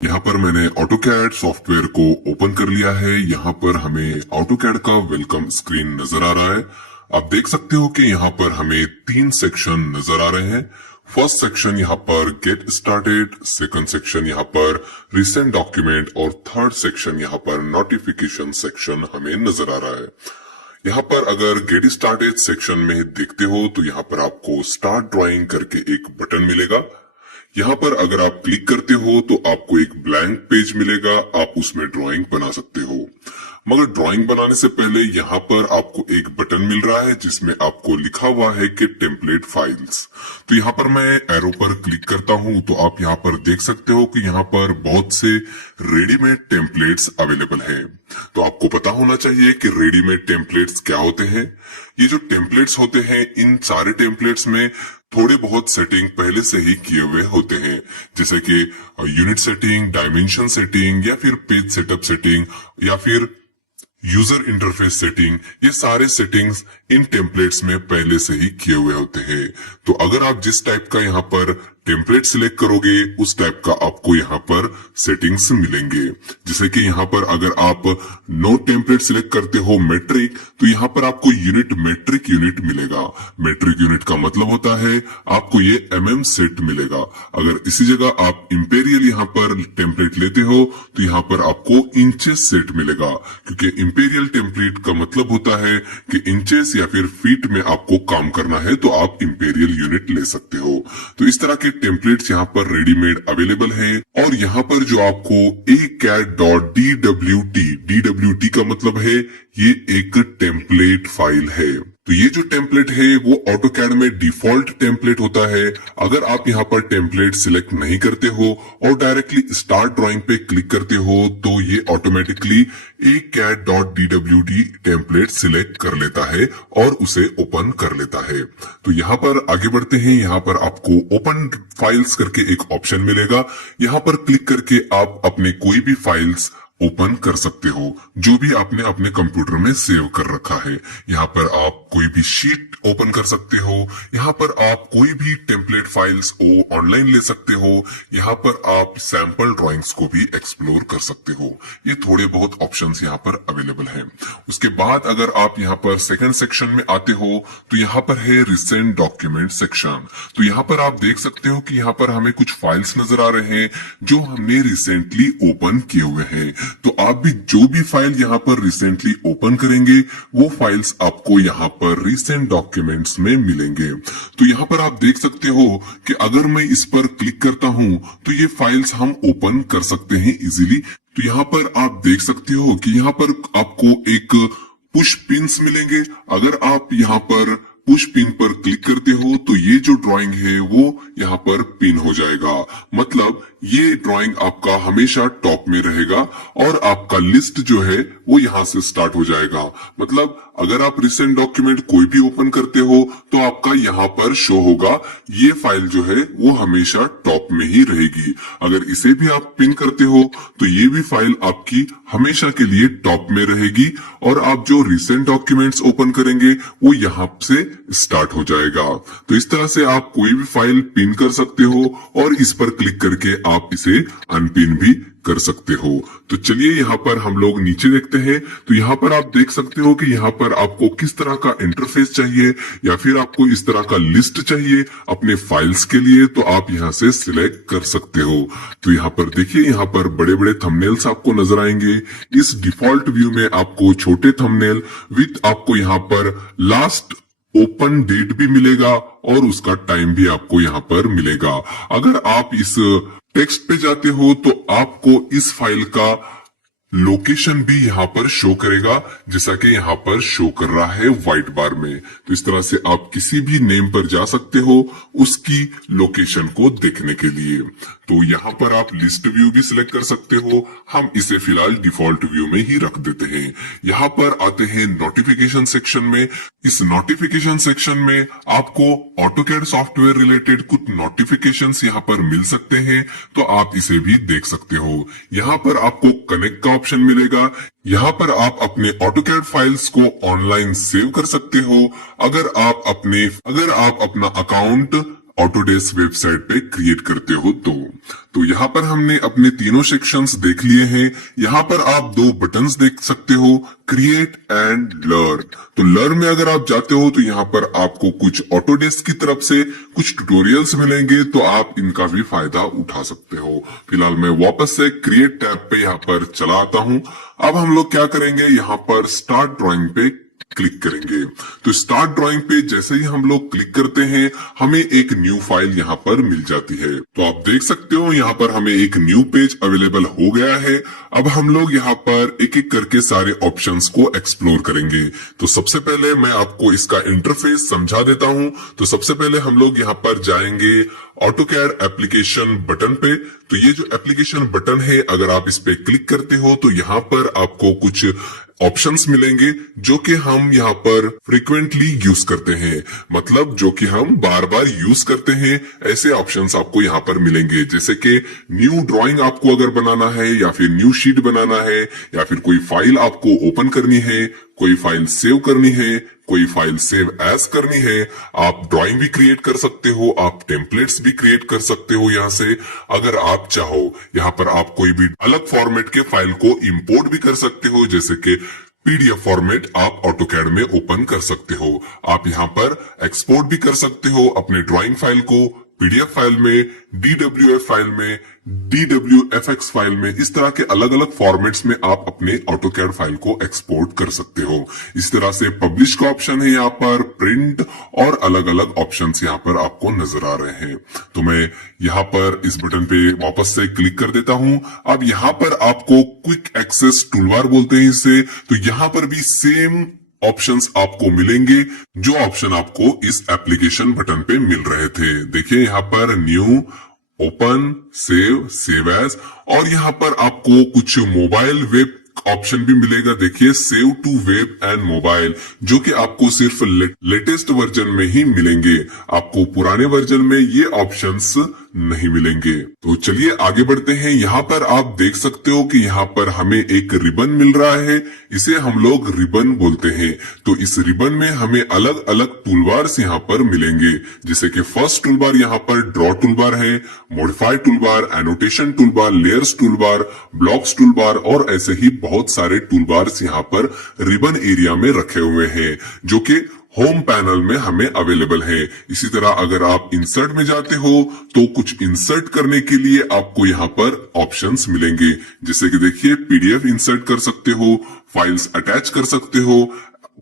यहाँ पर मैंने ऑटोकैड सॉफ्टवेयर को ओपन कर लिया है। यहाँ पर हमें ऑटोकैड का वेलकम स्क्रीन नजर आ रहा है। आप देख सकते हो कि यहाँ पर हमें 3 सेक्शन नजर आ रहे हैं। फर्स्ट सेक्शन यहाँ पर गेट स्टार्टेड, सेकंड सेक्शन यहाँ पर रिसेंट डॉक्यूमेंट और थर्ड सेक्शन यहाँ पर नोटिफिकेशन सेक्शन हमें नजर आ रहा है। यहाँ पर अगर गेट स्टार्टेड सेक्शन में देखते हो तो यहाँ पर आपको स्टार्ट ड्राइंग करके एक बटन मिलेगा। यहाँ पर अगर आप क्लिक करते हो तो आपको एक ब्लैंक पेज मिलेगा, आप उसमें ड्राइंग बना सकते हो। मगर ड्राइंग बनाने से पहले यहाँ पर आपको एक बटन मिल रहा है जिसमें आपको लिखा हुआ है कि टेम्पलेट फाइल्स। तो यहाँ पर मैं एरो पर क्लिक करता हूँ तो आप यहाँ पर देख सकते हो कि यहाँ पर बहुत से रेडीमेड टेम्पलेट्स अवेलेबल हैं। तो आपको पता होना चाहिए कि रेडीमेड टेम्पलेट्स क्या होते हैं। ये जो टेम्पलेट्स होते हैं, इन सारे टेम्पलेट्स में थोड़े बहुत सेटिंग पहले से ही किए हुए होते हैं, जैसे कि यूनिट सेटिंग, डायमेंशन सेटिंग या फिर पेज सेटअप सेटिंग या फिर यूजर इंटरफेस सेटिंग। ये सारे सेटिंग्स इन टेम्पलेट्स में पहले से ही किए हुए होते हैं। तो अगर आप जिस टाइप का यहाँ पर टेम्पलेट सिलेक्ट करोगे उस टाइप का आपको यहाँ पर सेटिंग्स मिलेंगे। जैसे कि यहाँ पर अगर आप नो टेम्पलेट सिलेक्ट करते हो मेट्रिक, तो यहाँ पर आपको यूनिट मेट्रिक यूनिट मिलेगा। मेट्रिक यूनिट का मतलब होता है आपको ये mm सेट मिलेगा। अगर इसी जगह आप इंपेरियल यहाँ पर टेम्पलेट लेते हो तो यहाँ पर आपको इंचेस सेट मिलेगा, क्योंकि इंपेरियल टेम्पलेट का मतलब होता है कि इंचेस या फिर फीट में आपको काम करना है, तो आप इंपेरियल यूनिट ले सकते हो। तो इस तरह के टेम्पलेट्स यहाँ पर रेडीमेड अवेलेबल हैं। और यहाँ पर जो आपको acat.dwt का मतलब है ये एक टेम्पलेट फाइल है। तो ये जो टेम्पलेट है वो ऑटोकैड में डिफॉल्ट टेम्पलेट होता है। अगर आप यहाँ पर टेम्पलेट सिलेक्ट नहीं करते हो और डायरेक्टली स्टार्ट ड्राइंग पे क्लिक करते हो तो ये ऑटोमेटिकली acat.dwt टेम्पलेट सिलेक्ट कर लेता है और उसे ओपन कर लेता है। तो यहाँ पर आगे बढ़ते हैं। यहाँ पर आपको ओपन फाइल्स करके एक ऑप्शन मिलेगा। यहाँ पर क्लिक करके आप अपने कोई भी फाइल्स ओपन कर सकते हो जो भी आपने अपने कंप्यूटर में सेव कर रखा है। यहाँ पर आप कोई भी शीट ओपन कर सकते हो। यहाँ पर आप कोई भी टेम्पलेट फाइल्स ऑनलाइन ले सकते हो। यहाँ पर आप सैंपल ड्राइंग्स को भी एक्सप्लोर कर सकते हो। ये थोड़े बहुत ऑप्शंस यहाँ पर अवेलेबल हैं। उसके बाद अगर आप यहाँ पर सेकंड सेक्शन में आते हो तो यहाँ पर है रिसेंट डॉक्यूमेंट सेक्शन। तो यहाँ पर आप देख सकते हो कि यहाँ पर हमें कुछ फाइल्स नजर आ रहे हैं जो हमने रिसेंटली ओपन किए हुए हैं। तो आप भी जो भी फाइल यहाँ पर रिसेंटली ओपन करेंगे वो फाइल्स आपको यहाँ पर रिसेंट डॉक्यूमेंट्स में मिलेंगे। तो यहाँ पर आप देख सकते हो कि अगर मैं इस पर क्लिक करता हूँ तो ये फाइल्स हम ओपन कर सकते हैं इजीली। तो यहाँ पर आप देख सकते हो कि यहाँ पर आपको एक पुश पिन्स मिलेंगे। अगर आप यहाँ पर पुश पिन पर क्लिक करते हो तो ये जो ड्राइंग है वो यहाँ पर पिन हो जाएगा। मतलब ये ड्राइंग आपका हमेशा टॉप में रहेगा और आपका लिस्ट जो है वो यहाँ से स्टार्ट हो जाएगा। मतलब अगर आप रिसेंट डॉक्यूमेंट कोई भी ओपन करते हो तो आपका यहाँ पर शो होगा ये फाइल जो है वो हमेशा टॉप में ही रहेगी। अगर इसे भी आप पिन करते हो तो ये भी फाइल आपकी हमेशा के लिए टॉप में रहेगी और आप जो रिसेंट डॉक्यूमेंट्स ओपन करेंगे वो यहाँ से स्टार्ट हो जाएगा। तो इस तरह से आप कोई भी फाइल पिन कर सकते हो और इस पर क्लिक करके आप इसे अनपिन भी कर सकते हो। तो चलिए यहाँ पर हम लोग नीचे देखते हैं। तो यहाँ पर आप देख सकते हो कि यहाँ पर आपको किस तरह का इंटरफेस चाहिए या फिर आपको इस तरह का लिस्ट चाहिए अपने फाइल्स के लिए, तो आप यहाँ से सिलेक्ट कर सकते हो। तो यहाँ पर देखिए, यहाँ पर बड़े बड़े थंबनेल्स आपको नजर आएंगे। इस डिफॉल्ट व्यू में आपको छोटे थंबनेल विथ आपको यहाँ पर लास्ट ओपन डेट भी मिलेगा और उसका टाइम भी आपको यहाँ पर मिलेगा। अगर आप इस टेक्स्ट पे जाते हो तो आपको इस फाइल का लोकेशन भी यहाँ पर शो करेगा, जैसा कि यहाँ पर शो कर रहा है व्हाइट बार में। तो इस तरह से आप किसी भी नेम पर जा सकते हो उसकी लोकेशन को देखने के लिए। तो यहाँ पर आप लिस्ट व्यू भी सिलेक्ट कर सकते हो। हम इसे फिलहाल डिफॉल्ट व्यू में ही रख देते हैं। यहाँ पर आते हैं नोटिफिकेशन सेक्शन में। इस नोटिफिकेशन सेक्शन में आपको ऑटोकैड सॉफ्टवेयर रिलेटेड कुछ नोटिफिकेशंस यहाँ पर मिल सकते हैं, तो आप इसे भी देख सकते हो। यहाँ पर आपको कनेक्ट का ऑप्शन मिलेगा। यहाँ पर आप अपने ऑटोकैड फाइल्स को ऑनलाइन सेव कर सकते हो। अगर आप अपना अकाउंट ऑटोडेस्क वेबसाइट पे क्रिएट करते हो तो यहाँ पर हमने अपने तीनों सेक्शंस देख लिए हैं। यहाँ पर आप दो बटन्स देख सकते हो, क्रिएट एंड लर्न। तो लर्न में अगर आप जाते हो तो यहाँ पर आपको कुछ ऑटोडेस्क की तरफ से कुछ ट्यूटोरियल्स मिलेंगे, तो आप इनका भी फायदा उठा सकते हो। फिलहाल मैं वापस से क्रिएट टैब पे यहाँ पर चला आता हूँ। अब हम लोग क्या करेंगे, यहाँ पर स्टार्ट ड्राइंग पे क्लिक करेंगे। तो स्टार्ट ड्राइंग पे जैसे ही हम लोग क्लिक करते हैं, हमें एक न्यू फाइल यहाँ पर मिल जाती है। तो आप देख सकते हो यहाँ पर हमें एक न्यू पेज अवेलेबल हो गया है। अब हम लोग यहाँ पर एक एक करके सारे ऑप्शंस को एक्सप्लोर करेंगे। तो सबसे पहले मैं आपको इसका इंटरफेस समझा देता हूँ। तो सबसे पहले हम लोग यहाँ पर जाएंगे ऑटोकैड एप्लीकेशन बटन पे। तो ये जो एप्लीकेशन बटन है, अगर आप इस पे क्लिक करते हो तो यहाँ पर आपको कुछ ऑप्शंस मिलेंगे जो कि हम यहाँ पर फ्रीक्वेंटली यूज करते हैं, मतलब जो कि हम बार बार यूज करते हैं, ऐसे ऑप्शंस आपको यहाँ पर मिलेंगे। जैसे कि न्यू ड्राइंग आपको अगर बनाना है, या फिर न्यू शीट बनाना है, या फिर कोई फाइल आपको ओपन करनी है, कोई फाइल सेव करनी है, कोई फाइल सेव एज करनी है, आप ड्राइंग भी क्रिएट कर सकते हो, आप टेम्पलेट्स भी क्रिएट कर सकते हो यहाँ से। अगर आप चाहो यहाँ पर आप कोई भी अलग फॉर्मेट के फाइल को इंपोर्ट भी कर सकते हो, जैसे कि पीडीएफ फॉर्मेट आप ऑटोकैड में ओपन कर सकते हो। आप यहाँ पर एक्सपोर्ट भी कर सकते हो अपने ड्राइंग फाइल को पीडीएफ फाइल में, डीडब्ल्यूएफ फाइल में, डीडब्ल्यूएफएक्स फाइल में। इस तरह के अलग अलग फॉर्मेट्स में आप अपने ऑटोकैड फाइल को एक्सपोर्ट कर सकते हो। इस तरह से पब्लिश का ऑप्शन है यहाँ पर, प्रिंट और अलग अलग ऑप्शंस यहाँ पर आपको नजर आ रहे हैं। तो मैं यहाँ पर इस बटन पे वापस से क्लिक कर देता हूँ। अब यहाँ पर आपको क्विक एक्सेस टूलबार बोलते हैं इसे। तो यहाँ पर भी सेम ऑप्शंस आपको मिलेंगे जो ऑप्शन आपको इस एप्लीकेशन बटन पे मिल रहे थे। देखिए यहाँ पर new, open, save, save as, और यहाँ पर आपको कुछ मोबाइल वेब ऑप्शन भी मिलेगा। देखिए save to web and mobile, जो कि आपको सिर्फ लेटेस्ट वर्जन में ही मिलेंगे, आपको पुराने वर्जन में ये ऑप्शंस नहीं मिलेंगे। तो चलिए आगे बढ़ते हैं। यहाँ पर आप देख सकते हो कि यहाँ पर हमें एक रिबन मिल रहा है, इसे हम लोग रिबन बोलते हैं। तो इस रिबन में हमें अलग अलग टूलबार्स यहाँ पर मिलेंगे, जैसे कि फर्स्ट टूलबार यहाँ पर ड्रॉ टूलबार है, modify toolbar, annotation toolbar, layers toolbar, blocks toolbar, और ऐसे ही बहुत सारे टूलबार्स यहाँ पर रिबन एरिया में रखे हुए हैं, जो कि होम पैनल में हमें अवेलेबल है। इसी तरह अगर आप इंसर्ट में जाते हो तो कुछ इंसर्ट करने के लिए आपको यहाँ पर ऑप्शंस मिलेंगे, जैसे कि देखिए पीडीएफ इंसर्ट कर सकते हो, फाइल्स अटैच कर सकते हो,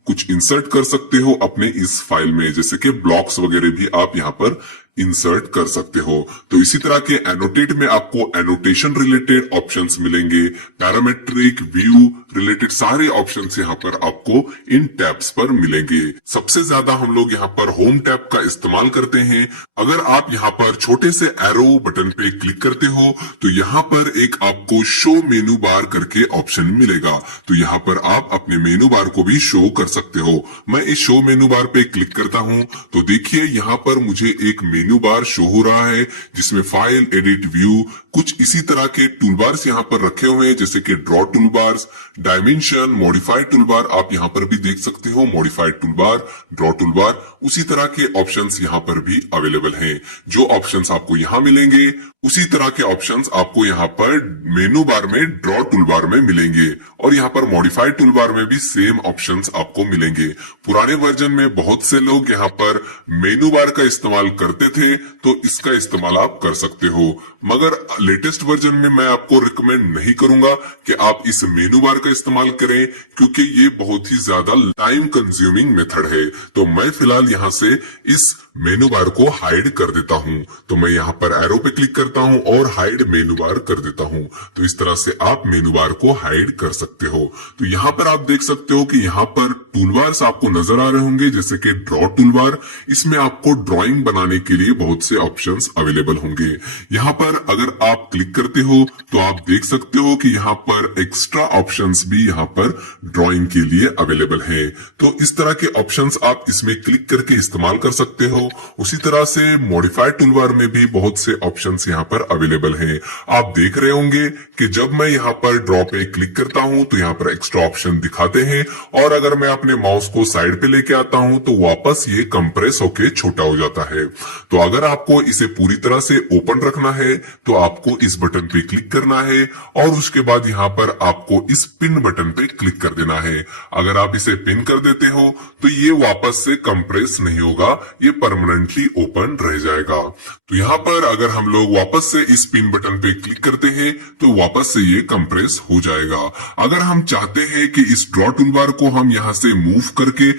कुछ इंसर्ट कर सकते हो अपने इस फाइल में, जैसे कि ब्लॉक्स वगैरह भी आप यहाँ पर इंसर्ट कर सकते हो। तो इसी तरह के एनोटेट में आपको एनोटेशन रिलेटेड ऑप्शंस मिलेंगे, पैरामेट्रिक, व्यू रिलेटेड सारे ऑप्शंस यहाँ पर आपको इन टैब्स पर मिलेंगे। सबसे ज्यादा हम लोग यहाँ पर होम टैब का इस्तेमाल करते हैं। अगर आप यहाँ पर छोटे से एरो बटन पे क्लिक करते हो तो यहाँ पर एक आपको शो मेनू बार करके ऑप्शन मिलेगा। तो यहाँ पर आप अपने मेनू बार को भी शो कर सकते हो। मैं इस शो मेनू बार पे क्लिक करता हूँ तो देखिए यहाँ पर मुझे एक मेनू बार शो हो रहा है, जिसमें फाइल, एडिट, व्यू, कुछ इसी तरह के टूलबार्स यहाँ पर रखे हुए हैं, जैसे कि draw toolbars, dimension, modified toolbar आप यहाँ पर भी देख सकते हो, मॉडिफाइड टूलबार, ड्रॉ टूलबार, उसी तरह के ऑप्शंस यहाँ पर भी अवेलेबल हैं। जो ऑप्शंस आपको यहाँ मिलेंगे उसी तरह के ऑप्शंस आपको यहाँ पर मेनू बार में, ड्रॉ टूलबार में मिलेंगे, और यहाँ पर मॉडिफाइड टूलबार में भी सेम ऑप्शंस आपको मिलेंगे। पुराने वर्जन में बहुत से लोग यहाँ पर मेनू बार का इस्तेमाल करते थे, तो इसका इस्तेमाल आप कर सकते हो, मगर लेटेस्ट वर्जन में मैं आपको रिकमेंड नहीं करूंगा कि आप इस मेनू बार का इस्तेमाल करें, क्योंकि ये बहुत ही ज्यादा टाइम कंज्यूमिंग मेथड है। तो मैं फिलहाल यहाँ से इस मेनू बार को हाइड कर देता हूँ। तो मैं यहाँ पर एरो पे क्लिक करता हूँ और हाइड मेनू बार कर देता हूँ। तो इस तरह से आप मेनू बार को हाइड कर सकते हो। तो यहाँ पर आप देख सकते हो कि यहाँ पर टूलबार्स आपको नजर आ रहे होंगे, जैसे कि ड्रॉ टूलबार, इसमें आपको ड्राइंग बनाने के लिए बहुत से ऑप्शंस अवेलेबल होंगे। यहाँ पर अगर आप क्लिक करते हो तो आप देख सकते हो कि यहाँ पर एक्स्ट्रा ऑप्शंस भी यहाँ पर ड्राइंग के लिए अवेलेबल है। तो इस तरह के ऑप्शंस आप इसमें क्लिक करके इस्तेमाल कर सकते हो। उसी तरह से मॉडिफाइड टूलबार में भी बहुत से ऑप्शंस यहाँ यहाँ पर अवेलेबल हैं। आप देख रहे होंगे कि जब मैं यहाँ पर ड्रॉ पे क्लिक करता हूँ तो यहाँ पर एक्स्ट्रा ऑप्शन दिखाते हैं, और अगर मैं अपने माउस को साइड पे लेके आता हूँ तो वापस ये कंप्रेस होके छोटा हो जाता है। तो अगर आपको इसे पूरी तरह से ओपन रखना है तो आपको इस बटन पे क्लिक करना है, और उसके बाद यहाँ पर आपको इस पिन बटन पे क्लिक कर देना है। अगर आप इसे पिन कर देते हो तो ये वापस से कंप्रेस नहीं होगा, ये परमानेंटली ओपन रह जाएगा। तो यहाँ पर अगर हम लोग वापस से इस पिन बटन पे क्लिक करते हैं तो वापस से ये कंप्रेस हो जाएगा। अगर हम चाहते हैं कि इस ड्रॉ टूलबार को हम यहाँ से मूव करके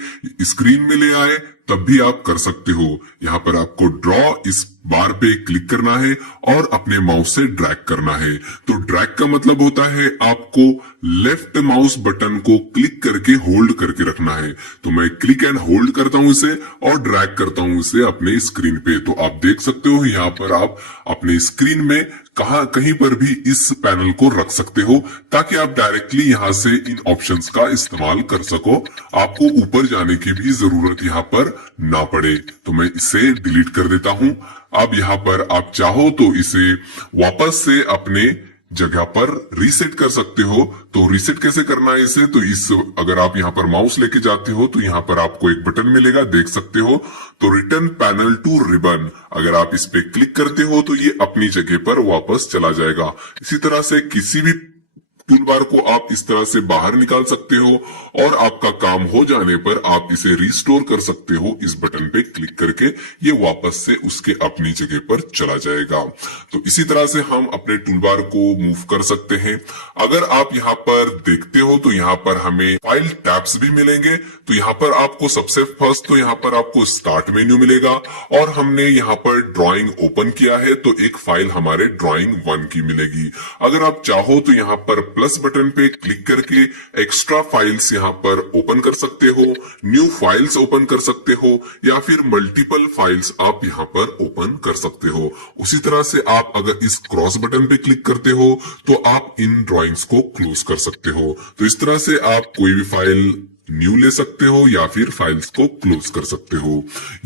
स्क्रीन में ले आए तब भी आप कर सकते हो। यहाँ पर आपको ड्रॉ इस बार पे क्लिक करना है और अपने माउस से ड्रैग करना है। तो ड्रैग का मतलब होता है आपको लेफ्ट माउस बटन को क्लिक करके होल्ड करके रखना है। तो मैं क्लिक एंड होल्ड करता हूं इसे और ड्रैग करता हूं इसे अपने स्क्रीन पे। तो आप देख सकते हो यहाँ पर आप अपने स्क्रीन में कहीं पर भी इस पैनल को रख सकते हो, ताकि आप डायरेक्टली यहां से इन ऑप्शंस का इस्तेमाल कर सको। आपको ऊपर जाने की भी जरूरत यहाँ पर ना पड़े। तो मैं इसे डिलीट कर देता हूं। अब यहाँ पर आप चाहो तो इसे वापस से अपने जगह पर रीसेट कर सकते हो। तो रीसेट कैसे करना है इसे, तो अगर आप यहाँ पर माउस लेके जाते हो तो यहाँ पर आपको एक बटन मिलेगा, देख सकते हो। तो रिटर्न पैनल टू रिबन, अगर आप इस पे क्लिक करते हो तो ये अपनी जगह पर वापस चला जाएगा। इसी तरह से किसी भी टूलबार को आप इस तरह से बाहर निकाल सकते हो, और आपका काम हो जाने पर आप इसे रिस्टोर कर सकते हो इस बटन पे क्लिक करके। ये वापस से उसके अपनी जगह पर चला जाएगा। तो इसी तरह से हम अपने टूलबार को मूव कर सकते हैं। अगर आप यहाँ पर देखते हो तो यहाँ पर हमें फाइल टैब्स भी मिलेंगे। तो यहाँ पर आपको सबसे फर्स्ट तो यहाँ पर आपको स्टार्ट मेन्यू मिलेगा, और हमने यहाँ पर ड्राइंग ओपन किया है तो एक फाइल हमारे ड्राइंग 1 की मिलेगी। अगर आप चाहो तो यहाँ पर प्लस बटन पे क्लिक करके एक्स्ट्रा फाइल्स यहाँ पर ओपन कर सकते हो, न्यू फाइल्स ओपन कर सकते हो, या फिर मल्टीपल फाइल्स आप यहाँ पर ओपन कर सकते हो। उसी तरह से आप अगर इस क्रॉस बटन पे क्लिक करते हो तो आप इन ड्राइंग्स को क्लोज कर सकते हो। तो इस तरह से आप कोई भी फाइल न्यू ले सकते हो या फिर फाइल्स को क्लोज कर सकते हो।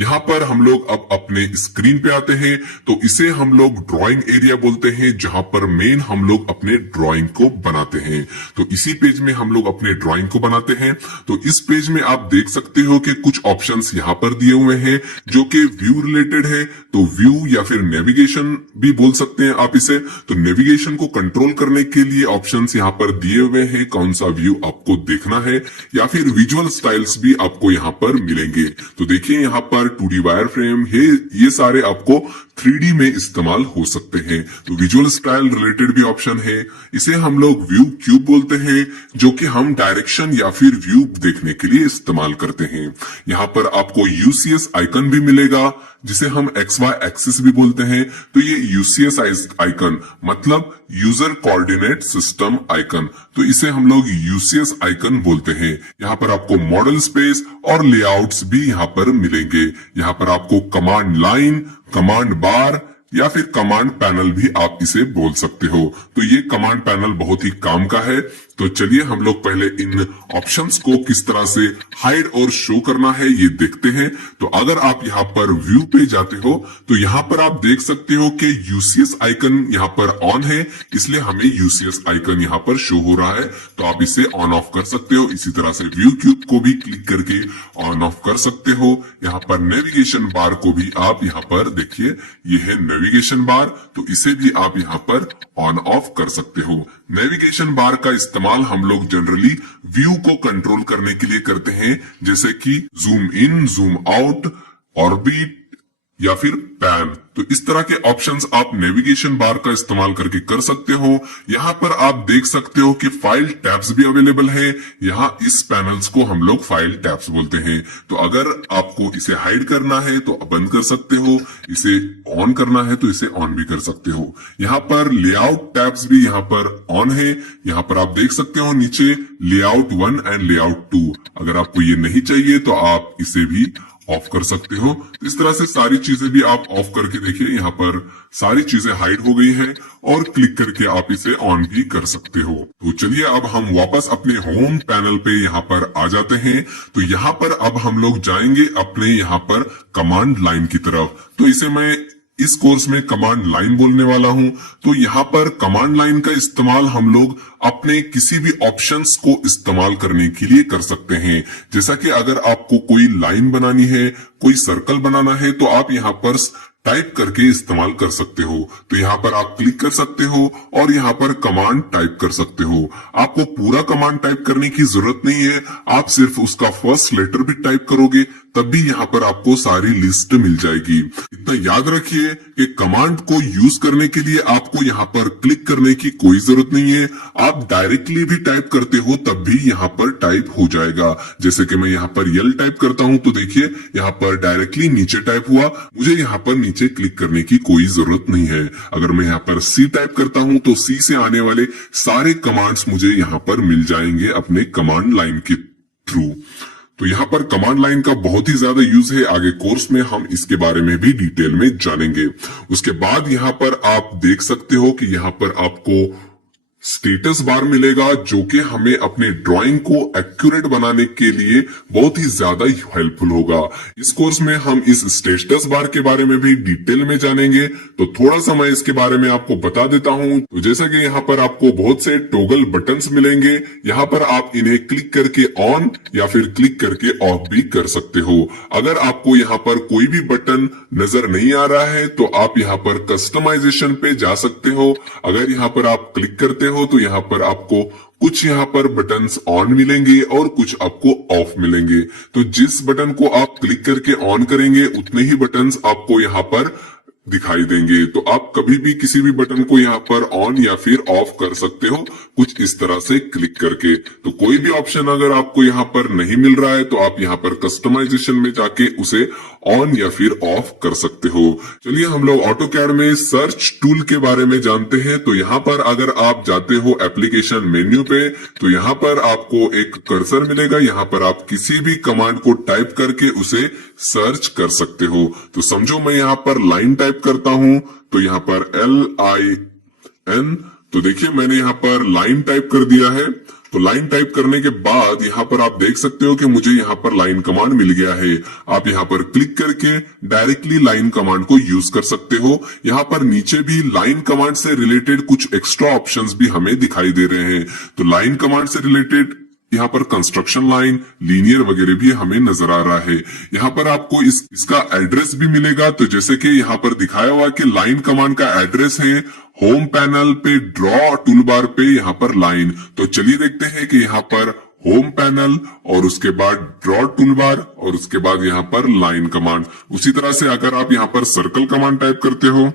यहाँ पर हम लोग अब अपने स्क्रीन पे आते हैं। तो इसे हम लोग ड्राइंग एरिया बोलते हैं, जहां पर मेन हम लोग अपने ड्राइंग को बनाते हैं। तो इसी पेज में हम लोग अपने ड्राइंग को बनाते हैं। तो इस पेज में आप देख सकते हो कि कुछ ऑप्शंस यहाँ पर दिए हुए हैं जो कि व्यू रिलेटेड है। तो व्यू या फिर नेविगेशन भी बोल सकते हैं आप इसे। तो नेविगेशन को कंट्रोल करने के लिए ऑप्शंस यहाँ पर दिए हुए हैं, कौन सा व्यू आपको देखना है, या फिर विजुअल स्टाइल्स भी आपको यहाँ पर मिलेंगे। तो देखिए यहाँ पर 2D वायर फ्रेम है, ये सारे आपको 3D में इस्तेमाल हो सकते हैं। तो विजुअल स्टाइल रिलेटेड भी ऑप्शन है। इसे हम लोग व्यू क्यूब बोलते हैं, जो कि हम डायरेक्शन या फिर व्यू देखने के लिए इस्तेमाल करते हैं। यहाँ पर आपको यूसीएस आइकन भी मिलेगा, जिसे हम XY एक्सिस भी बोलते हैं। तो ये यूसीएस आइकन मतलब यूजर कोऑर्डिनेट सिस्टम आइकन, तो इसे हम लोग यूसीएस आइकन बोलते हैं। यहाँ पर आपको मॉडल स्पेस और लेआउट्स भी यहाँ पर मिलेंगे। यहाँ पर आपको कमांड लाइन, कमांड बार या फिर कमांड पैनल भी आप इसे बोल सकते हो। तो ये कमांड पैनल बहुत ही काम का है। तो चलिए हम लोग पहले इन ऑप्शंस को किस तरह से हाइड और शो करना है ये देखते हैं। तो अगर आप यहाँ पर व्यू पे जाते हो तो यहाँ पर आप देख सकते हो कि यूसीएस आइकन यहाँ पर ऑन है, इसलिए हमें यूसीएस आइकन यहाँ पर शो हो रहा है। तो आप इसे ऑन ऑफ कर सकते हो। इसी तरह से व्यू क्यूब को भी क्लिक करके ऑन ऑफ कर सकते हो। यहाँ पर नेविगेशन बार को भी आप यहाँ पर देखिए, ये है नेविगेशन बार, तो इसे भी आप यहाँ पर ऑन ऑफ कर सकते हो। नेविगेशन बार का इस्तेमाल हम लोग जनरली व्यू को कंट्रोल करने के लिए करते हैं, जैसे कि zoom in, zoom out, orbit या फिर पैन। तो इस तरह के ऑप्शंस आप नेविगेशन बार का इस्तेमाल करके कर सकते हो। यहाँ पर आप देख सकते हो कि फाइल टैब्स भी अवेलेबल है। यहाँ इस पैनल्स को हम लोग फाइल टैब्स बोलते हैं। तो अगर आपको इसे हाइड करना है तो बंद कर सकते हो, इसे ऑन करना है तो इसे ऑन भी कर सकते हो। यहाँ पर लेआउट टैब्स भी यहाँ पर ऑन है। यहाँ पर आप देख सकते हो नीचे लेआउट 1 एंड लेआउट 2। अगर आपको ये नहीं चाहिए तो आप इसे भी ऑफ कर सकते हो। इस तरह से सारी चीजें भी आप ऑफ करके देखिए, यहाँ पर सारी चीजें हाइड हो गई हैं, और क्लिक करके आप इसे ऑन भी कर सकते हो। तो चलिए अब हम वापस अपने होम पैनल पे यहाँ पर आ जाते हैं। तो यहाँ पर अब हम लोग जाएंगे अपने यहाँ पर कमांड लाइन की तरफ। तो इसे मैं इस कोर्स में कमांड लाइन बोलने वाला हूं। तो यहाँ पर कमांड लाइन का इस्तेमाल हम लोग अपने किसी भी ऑप्शंस को इस्तेमाल करने के लिए कर सकते हैं। जैसा कि अगर आपको कोई लाइन बनानी है, कोई सर्कल बनाना है, तो आप यहाँ पर टाइप करके इस्तेमाल कर सकते हो। तो यहाँ पर आप क्लिक कर सकते हो और यहाँ पर कमांड टाइप कर सकते हो। आपको पूरा कमांड टाइप करने की जरूरत नहीं है, आप सिर्फ उसका फर्स्ट लेटर भी टाइप करोगे तब भी यहाँ पर आपको सारी लिस्ट मिल जाएगी। इतना याद रखिए कि कमांड को यूज करने के लिए आपको यहाँ पर क्लिक करने की कोई जरूरत नहीं है, आप डायरेक्टली भी टाइप करते हो तब भी यहाँ पर टाइप हो जाएगा। जैसे कि मैं यहाँ पर यल टाइप करता हूं तो देखिए यहाँ पर डायरेक्टली नीचे टाइप हुआ, मुझे यहाँ पर नीचे क्लिक करने की कोई जरूरत नहीं है। अगर मैं यहाँ पर सी टाइप करता हूं तो सी से आने वाले सारे कमांड्स मुझे यहाँ पर मिल जाएंगे अपने कमांड लाइन के थ्रू। तो यहाँ पर कमांड लाइन का बहुत ही ज्यादा यूज है, आगे कोर्स में हम इसके बारे में भी डिटेल में जानेंगे। उसके बाद यहाँ पर आप देख सकते हो कि यहाँ पर आपको स्टेटस बार मिलेगा, जो कि हमें अपने ड्राइंग को एक्यूरेट बनाने के लिए बहुत ही ज्यादा हेल्पफुल होगा। इस कोर्स में हम इस स्टेटस बार के बारे में भी डिटेल में जानेंगे। तो थोड़ा सा मैं इसके बारे में आपको बता देता हूं। तो जैसा कि यहाँ पर आपको बहुत से टॉगल बटन्स मिलेंगे, यहाँ पर आप इन्हें क्लिक करके ऑन या फिर क्लिक करके ऑफ भी कर सकते हो। अगर आपको यहाँ पर कोई भी बटन नजर नहीं आ रहा है तो आप यहाँ पर कस्टमाइजेशन पे जा सकते हो। अगर यहाँ पर आप क्लिक करते हो तो यहाँ पर आपको कुछ यहाँ पर बटन्स ऑन मिलेंगे और कुछ आपको ऑफ मिलेंगे। तो जिस बटन को आप क्लिक करके ऑन करेंगे उतने ही बटन्स आपको यहाँ पर दिखाई देंगे। तो आप कभी भी किसी भी बटन को यहाँ पर ऑन या फिर ऑफ कर सकते हो कुछ इस तरह से क्लिक करके। तो कोई भी ऑप्शन अगर आपको यहाँ पर नहीं मिल रहा है तो आप यहाँ पर कस्टमाइजेशन में जाके उसे ऑन या फिर ऑफ कर सकते हो। चलिए हम लोग ऑटोकैड में सर्च टूल के बारे में जानते हैं। तो यहाँ पर अगर आप जाते हो एप्लीकेशन मेन्यू पे तो यहाँ पर आपको एक कर्सर मिलेगा, यहाँ पर आप किसी भी कमांड को टाइप करके उसे सर्च कर सकते हो। तो समझो मैं यहाँ पर लाइन टाइप करता हूं तो यहाँ पर LIN, तो देखिए मैंने यहाँ पर लाइन टाइप कर दिया है। तो लाइन टाइप करने के बाद यहाँ पर आप देख सकते हो कि मुझे यहाँ पर लाइन कमांड मिल गया है। आप यहाँ पर क्लिक करके डायरेक्टली लाइन कमांड को यूज कर सकते हो। यहाँ पर नीचे भी लाइन कमांड से रिलेटेड कुछ एक्स्ट्रा ऑप्शंस भी हमें दिखाई दे रहे हैं। तो लाइन कमांड से रिलेटेड यहाँ पर कंस्ट्रक्शन लाइन, लीनियर वगैरह भी हमें नजर आ रहा है। यहाँ पर आपको इसका एड्रेस भी मिलेगा। तो जैसे कि यहाँ पर दिखाया हुआ कि लाइन कमांड का एड्रेस है होम पैनल पे ड्रॉ टूलबार पे यहाँ पर लाइन। तो चलिए देखते हैं कि यहाँ पर होम पैनल और उसके बाद ड्रॉ टूलबार और उसके बाद यहाँ पर लाइन कमांड। उसी तरह से अगर आप यहाँ पर सर्कल कमांड टाइप करते हो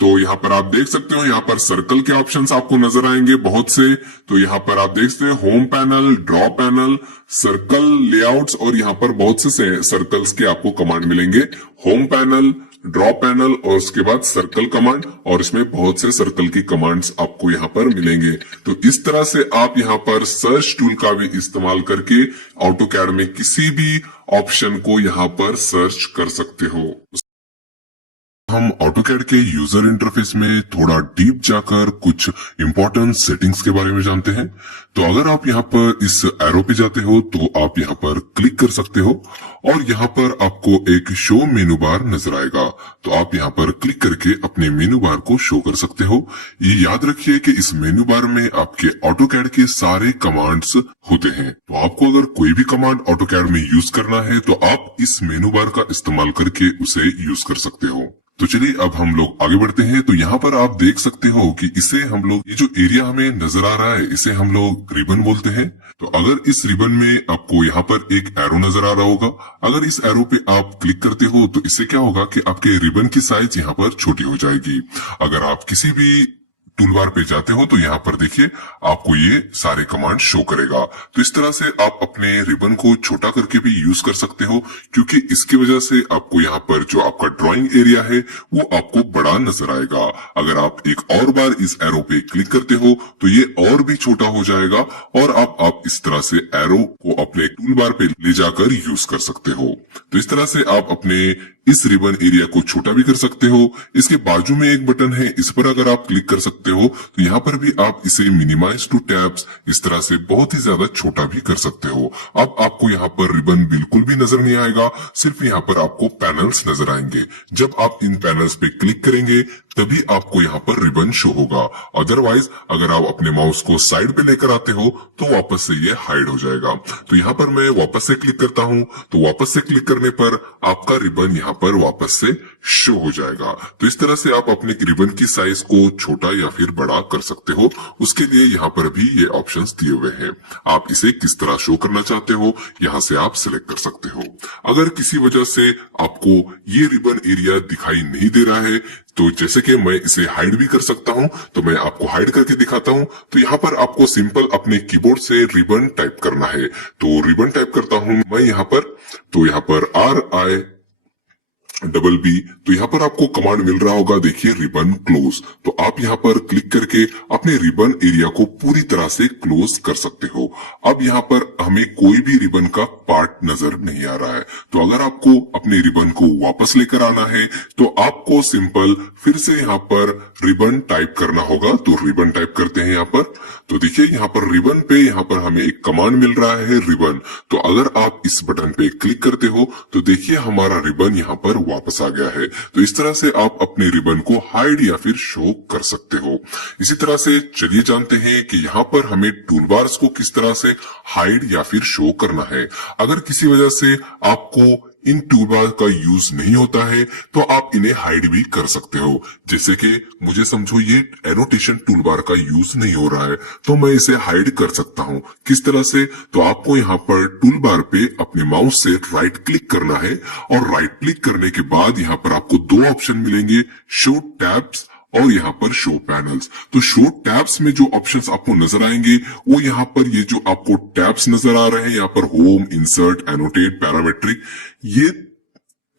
तो यहाँ पर आप देख सकते हो यहाँ पर सर्कल के ऑप्शंस आपको नजर आएंगे बहुत से। तो यहाँ पर आप देख सकते हैं home panel, draw panel, circle layouts और यहाँ पर बहुत से सर्कल्स के आपको कमांड मिलेंगे। होम पैनल, ड्रॉ पैनल और उसके बाद सर्कल कमांड, और इसमें बहुत से सर्कल की कमांड्स आपको यहाँ पर मिलेंगे। तो इस तरह से आप यहाँ पर सर्च टूल का भी इस्तेमाल करके ऑटोकैड में किसी भी ऑप्शन को यहाँ पर सर्च कर सकते हो। हम ऑटोकैड के यूजर इंटरफेस में थोड़ा डीप जाकर कुछ इंपॉर्टेंट सेटिंग्स के बारे में जानते हैं। तो अगर आप यहाँ पर इस एरो पे जाते हो तो आप यहाँ पर क्लिक कर सकते हो और यहाँ पर आपको एक शो मेनू बार नजर आएगा। तो आप यहाँ पर क्लिक करके अपने मेनू बार को शो कर सकते हो। ये याद रखिए कि इस मेनू बार में आपके ऑटोकैड के सारे कमांड्स होते हैं। तो आपको अगर कोई भी कमांड ऑटोकैड में यूज करना है तो आप इस मेनू बार का इस्तेमाल करके उसे यूज कर सकते हो। तो चलिए अब हम लोग आगे बढ़ते हैं। तो यहाँ पर आप देख सकते हो कि इसे हम लोग, ये जो एरिया हमें नजर आ रहा है इसे हम लोग रिबन बोलते हैं। तो अगर इस रिबन में आपको यहाँ पर एक एरो नजर आ रहा होगा, अगर इस एरो पे आप क्लिक करते हो तो इससे क्या होगा कि आपके रिबन की साइज यहाँ पर छोटी हो जाएगी। अगर आप किसी भी टूलबार पे जाते हो तो यहाँ पर देखिए आपको ये सारे कमांड शो करेगा। तो इस तरह से आप अपने रिबन को छोटा करके भी यूज कर सकते हो, क्योंकि इसकी वजह से आपको यहाँ पर जो आपका ड्राइंग एरिया है वो आपको बड़ा नजर आएगा। अगर आप एक और बार इस एरो पे क्लिक करते हो तो ये और भी छोटा हो जाएगा और आप इस तरह से एरो को अपने टूलबार पे ले जाकर यूज कर सकते हो। तो इस तरह से आप अपने इस रिबन एरिया को छोटा भी कर सकते हो। इसके बाजू में एक बटन है, इस पर अगर आप क्लिक कर सकते सकते हो, तो यहाँ पर भी आप इसे मिनिमाइज टू टैब्स इस तरह से बहुत ही ज्यादा छोटा भी कर सकते हो। अब आपको यहाँ पर रिबन बिल्कुल भी नजर नहीं आएगा, सिर्फ यहाँ पर आपको पैनल्स नजर आएंगे। जब आप इन पैनल्स पे क्लिक करेंगे तभी आपको यहाँ पर रिबन शो होगा। अदरवाइज अगर आप अपने माउस को साइड पे लेकर आते हो तो वापस से ये हाइड हो जाएगा। तो यहाँ पर मैं वापस से क्लिक करता हूँ, तो वापस से क्लिक करने पर आपका रिबन यहाँ पर वापस से शो हो जाएगा। तो इस तरह से आप अपने रिबन की साइज को छोटा या फिर बड़ा कर सकते हो। उसके लिए यहाँ पर भी ये ऑप्शंस दिए हुए हैं। आप इसे किस तरह शो करना चाहते हो यहाँ से आप सिलेक्ट कर सकते हो। अगर किसी वजह से आपको ये रिबन एरिया दिखाई नहीं दे रहा है, तो जैसे कि मैं इसे हाइड भी कर सकता हूं, तो मैं आपको हाइड करके दिखाता हूं। तो यहाँ पर आपको सिंपल अपने कीबोर्ड से रिबन टाइप करना है। तो रिबन टाइप करता हूं मैं यहाँ पर, तो यहाँ पर RIBB, तो यहाँ पर आपको कमांड मिल रहा होगा, देखिए रिबन क्लोज। तो आप यहाँ पर क्लिक करके अपने रिबन एरिया को पूरी तरह से क्लोज कर सकते हो। अब यहाँ पर हमें कोई भी रिबन का पार्ट नजर नहीं आ रहा है। तो अगर आपको अपने रिबन को वापस लेकर आना है तो आपको सिंपल फिर से यहाँ पर रिबन टाइप करना होगा। तो रिबन टाइप करते हैं यहाँ पर, तो देखिए यहाँ पर रिबन पे यहाँ पर हमें एक कमांड मिल रहा है रिबन। तो अगर आप इस बटन पे क्लिक करते हो तो देखिए हमारा रिबन यहाँ पर वापस आ गया है। तो इस तरह से आप अपने रिबन को हाइड या फिर शो कर सकते हो। इसी तरह से चलिए जानते हैं कि यहाँ पर हमें टूलबार्स को किस तरह से हाइड या फिर शो करना है। अगर किसी वजह से आपको इन टूलबार का यूज नहीं होता है तो आप इन्हें हाइड भी कर सकते हो। जैसे कि मुझे समझो ये एनोटेशन टूलबार का यूज नहीं हो रहा है तो मैं इसे हाइड कर सकता हूँ। किस तरह से? तो आपको यहाँ पर टूलबार पे अपने माउस से राइट क्लिक करना है और राइट क्लिक करने के बाद यहाँ पर आपको दो ऑप्शन मिलेंगे, शो टैब्स और यहाँ पर शो पैनल्स। तो शो टैब्स में जो ऑप्शंस आपको नजर आएंगे वो यहाँ पर ये जो आपको टैब्स नजर आ रहे हैं यहाँ पर होम, इंसर्ट, एनोटेट, पैरामेट्रिक, ये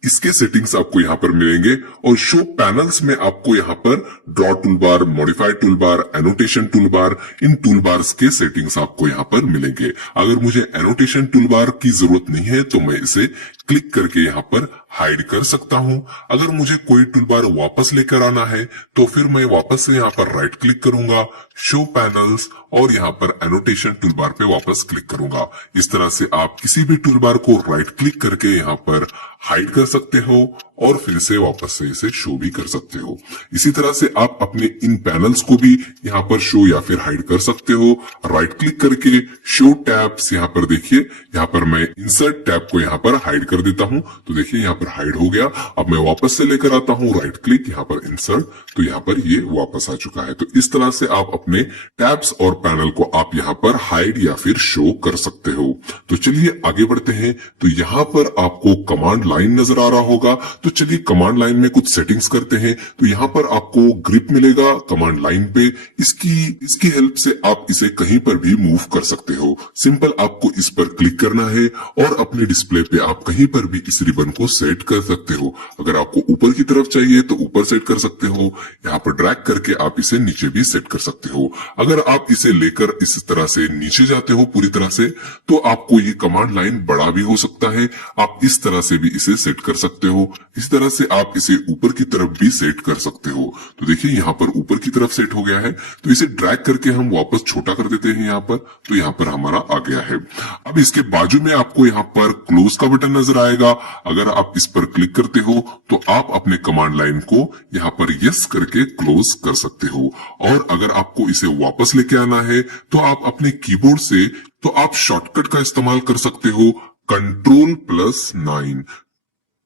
इसके सेटिंग्स आपको यहाँ पर मिलेंगे। और शो पैनल्स में आपको यहाँ पर draw toolbar, modified toolbar, annotation toolbar, इन टूलबार्स के सेटिंग्स आपको यहाँ पर मिलेंगे। अगर मुझे एनोटेशन टूलबार की जरूरत नहीं है तो मैं इसे क्लिक करके यहाँ पर हाइड कर सकता हूं। अगर मुझे कोई टूलबार वापस लेकर आना है तो फिर मैं वापस से यहाँ पर राइट क्लिक करूंगा, शो पैनल्स और यहाँ पर एनोटेशन टूलबार पे वापस क्लिक करूंगा। इस तरह से आप किसी भी टूलबार को राइट क्लिक करके यहाँ पर हाइड कर सकते हो और फिर से वापस से इसे शो भी कर सकते हो। इसी तरह से आप अपने इन पैनल्स को भी यहाँ पर शो या फिर हाइड कर सकते हो। राइट क्लिक करके शो टैब्स, यहाँ पर देखिए यहाँ पर मैं इंसर्ट टैब को यहाँ पर हाइड कर देता हूँ। तो देखिए यहाँ पर हाइड हो गया। अब मैं वापस से लेकर आता हूँ राइट क्लिक, यहाँ पर इंसर्ट, तो यहाँ पर ये वापस आ चुका है। तो इस तरह से आप अपने टैब्स और पैनल को आप यहाँ पर हाइड या फिर शो कर सकते हो। तो चलिए आगे बढ़ते हैं। तो यहाँ पर आपको कमांड लाइन नजर आ रहा होगा, तो चलिए कमांड लाइन में कुछ सेटिंग्स करते हैं। तो यहाँ पर आपको ग्रिप मिलेगा कमांड लाइन पे। इसकी हेल्प से आप इसे कहीं पर भी मूव कर सकते हो। सिंपल आपको इस पर क्लिक करना है और अपने डिस्प्ले पे आप कहीं पर भी इस रिबन को सेट कर सकते हो। अगर आपको ऊपर की तरफ चाहिए तो ऊपर सेट कर सकते हो, यहाँ पर ड्रैग करके आप इसे नीचे भी सेट कर सकते हो। अगर आप इसे लेकर इस तरह से नीचे जाते हो पूरी तरह से तो आपको ये कमांड लाइन बड़ा भी हो सकता है, आप इस तरह से भी इसे सेट कर सकते हो। इस तरह से आप इसे ऊपर की तरफ भी सेट कर सकते हो। तो देखिए यहाँ पर ऊपर की तरफ सेट हो गया है। तो इसे ड्रैग करके हम वापस छोटा कर देते हैं यहाँ पर, तो यहाँ पर हमारा आ गया है। अब इसके बाजू में आपको यहाँ पर क्लोज का बटन नजर आएगा। अगर आप इस पर क्लिक करते हो तो आप अपने कमांड लाइन को यहाँ पर यस करके क्लोज कर सकते हो। और अगर आपको इसे वापस लेके आना है तो आप अपने कीबोर्ड से तो आप शॉर्टकट का इस्तेमाल कर सकते हो Ctrl+9।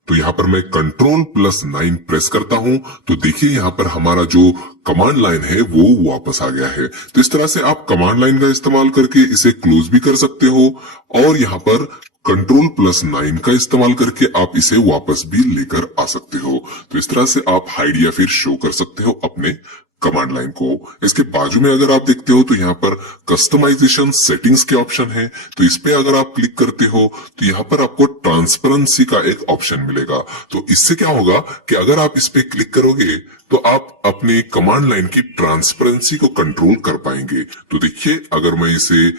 तो यहाँ पर मैं Ctrl+9 प्रेस करता हूं तो देखिए यहाँ पर हमारा जो कमांड लाइन है वो वापस आ गया है। तो इस तरह से आप कमांड लाइन का इस्तेमाल करके इसे क्लोज भी कर सकते हो और यहाँ पर Ctrl+9 का इस्तेमाल करके आप इसे वापस भी लेकर आ सकते हो। तो इस तरह से आप हाइड या फिर शो कर सकते हो अपने कमांड लाइन को। इसके बाजू में अगर आप देखते हो तो यहाँ पर कस्टमाइजेशन सेटिंग्स के ऑप्शन है। तो इस पे अगर आप क्लिक करते हो तो यहाँ पर आपको ट्रांसपेरेंसी का एक ऑप्शन मिलेगा। तो इससे क्या होगा कि अगर आप इस पे क्लिक करोगे तो आप अपने कमांड लाइन की ट्रांसपेरेंसी को कंट्रोल कर पाएंगे। तो देखिए अगर मैं इसे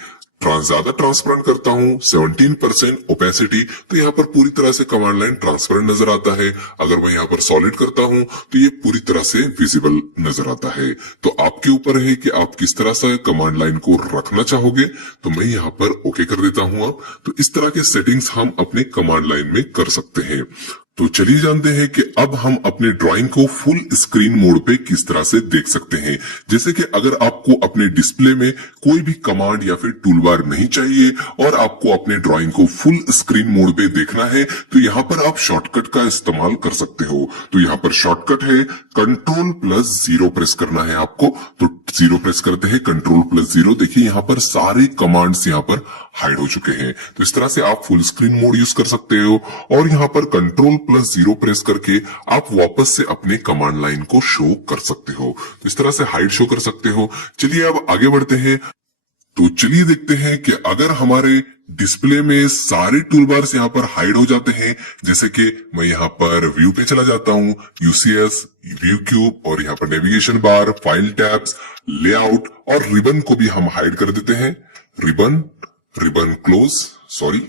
ज्यादा ट्रांसपेरेंट करता हूं 17% ओपेसिटी, तो यहाँ पर पूरी तरह से कमांड लाइन ट्रांसपेरेंट नजर आता है। अगर मैं यहाँ पर सॉलिड करता हूं तो ये पूरी तरह से विजिबल नजर आता है। तो आपके ऊपर है कि आप किस तरह से कमांड लाइन को रखना चाहोगे। तो मैं यहाँ पर ओके कर देता हूं। अब तो इस तरह के सेटिंग्स हम अपने कमांड लाइन में कर सकते हैं। तो चलिए जानते हैं कि अब हम अपने ड्राइंग को फुल स्क्रीन मोड पे किस तरह से देख सकते हैं। जैसे कि अगर आपको अपने डिस्प्ले में कोई भी कमांड या फिर टूलबार नहीं चाहिए और आपको अपने ड्राइंग को फुल स्क्रीन मोड पे देखना है, तो यहाँ पर आप शॉर्टकट का इस्तेमाल कर सकते हो। तो यहाँ पर शॉर्टकट है Ctrl+0 प्रेस करना है आपको। तो 0 प्रेस करते हैं, Ctrl+0। देखिए यहाँ पर सारे कमांड्स यहाँ पर हाइड हो चुके हैं। तो इस तरह से आप फुल स्क्रीन मोड यूज कर सकते हो और यहाँ पर Ctrl+0 प्रेस करके आप वापस से अपने कमांड लाइन को शो कर सकते हो। तो इस तरह से हाइड शो कर सकते हो। चलिए अब आगे बढ़ते हैं। तो चलिए देखते हैं कि अगर हमारे डिस्प्ले में सारे टूलबार्स यहाँ पर हाइड हो जाते हैं, जैसे कि मैं यहाँ पर व्यू पे चला जाता हूँ, यूसीएस, व्यू क्यूब और यहाँ पर navigation bar, file tabs, layout और रिबन को भी हम हाइड कर देते हैं। रिबन क्लोज, सॉरी,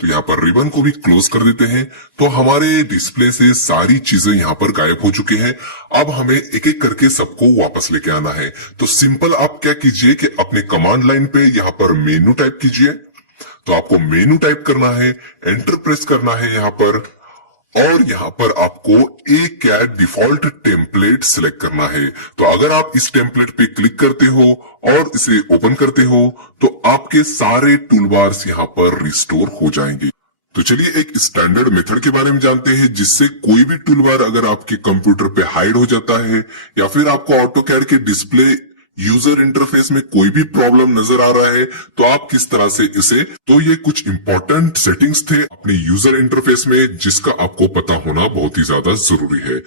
तो यहाँ पर रिबन को भी क्लोज कर देते हैं। तो हमारे डिस्प्ले से सारी चीजें यहाँ पर गायब हो चुकी हैं। अब हमें एक एक करके सबको वापस लेके आना है। तो सिंपल आप क्या कीजिए कि अपने कमांड लाइन पे यहाँ पर मेनू टाइप कीजिए। तो आपको मेनू टाइप करना है, एंटर प्रेस करना है यहाँ पर, और यहाँ पर आपको ACAD डिफॉल्ट टेम्पलेट सिलेक्ट करना है। तो अगर आप इस टेम्पलेट पे क्लिक करते हो और इसे ओपन करते हो तो आपके सारे टूलबार्स यहाँ पर रिस्टोर हो जाएंगे। तो चलिए एक स्टैंडर्ड मेथड के बारे में जानते हैं जिससे कोई भी टूलबार अगर आपके कंप्यूटर पे हाइड हो जाता है या फिर आपको ऑटोकैड के डिस्प्ले यूजर इंटरफेस में कोई भी प्रॉब्लम नजर आ रहा है, तो आप किस तरह से इसे, तो ये कुछ इंपॉर्टेंट सेटिंग्स थे अपने यूजर इंटरफेस में जिसका आपको पता होना बहुत ही ज्यादा जरूरी है।